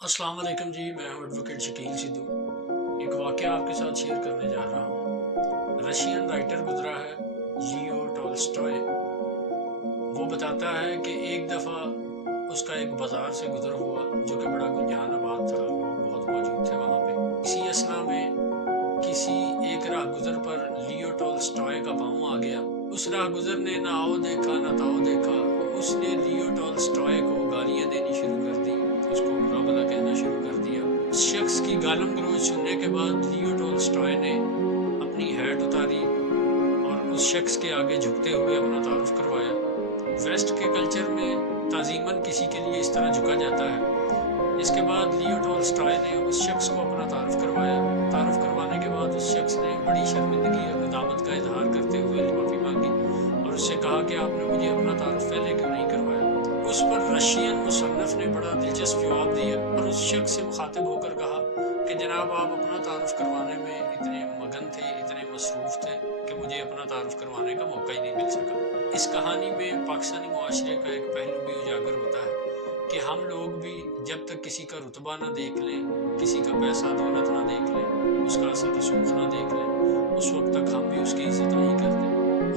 अस्सलाम वालेकुम जी। मैं हूं एडवोकेट शकील सिद्धू। एक वाक़या आपके साथ शेयर करने जा रहा हूं। रशियन राइटर गुजरा है लियो टॉल्स्टॉय। वो बताता है कि एक दफ़ा उसका एक बाज़ार से गुजर हुआ जो कि बड़ा गुंजान आबाद था, लोग बहुत मौजूद थे वहाँ पे। इसी असना में किसी एक राह गुजर पर लियो टॉल्स्टॉय का पाँव आ गया। उस राह गुजर ने ना आओ देखा ना ताओ देखा। उसने लियो टॉल्स्टॉय को गालियाँ देनी शुरू कर दी, उसको बुरा भला कहना शुरू कर दिया। उस शख्स की गालम गलोच सुनने के बाद लियो टॉल्स्टॉय ने अपनी हैट उतारी और उस शख्स के आगे झुकते हुए अपना तारुफ करवाया। वेस्ट के कल्चर में ताजीमन किसी के लिए इस तरह झुका जाता है। इसके बाद लियो टॉल्स्टॉय ने उस शख्स को अपना तारुफ करवाया। तारुफ करवाने के बाद उस शख्स ने बड़ी शर्मिंदगी और नदामत का इजहार करते हुए माफ़ी मांगी और उससे कहा कि आपने मुझे अपना तारुफ पहले क्यों नहीं करवाया। उस पर रशियन मुसन्नफ ने बड़ा दिलचस्प जवाब दिया और उस शख्स से मुखातिब होकर कहा कि जनाब, आप अपना तारुफ करवाने में इतने मगन थे, इतने मसरूफ़ थे कि मुझे अपना तारुफ करवाने का मौका ही नहीं मिल सका। इस कहानी में पाकिस्तानी मुआशरे का एक पहलू भी उजागर होता है कि हम लोग भी जब तक किसी का रुतबा ना देख लें, किसी का पैसा दौलत ना देख लें, उसका असर रसूख ना देख लें, उस वक्त तक हम भी उसकी इज्जत नहीं करते।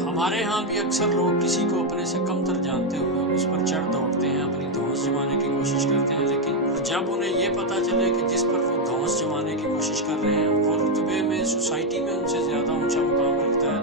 हमारे यहाँ भी अक्सर लोग किसी को अपने से कमतर जानते हुए उस पर चढ़ दौड़ते हैं, अपनी धौंस जमाने की कोशिश करते हैं, लेकिन जब उन्हें ये पता चले कि जिस पर वो धौंस जमाने की कोशिश कर रहे हैं वो रुतबे में सोसाइटी में उनसे ज़्यादा ऊंचा मुकाम रखता है,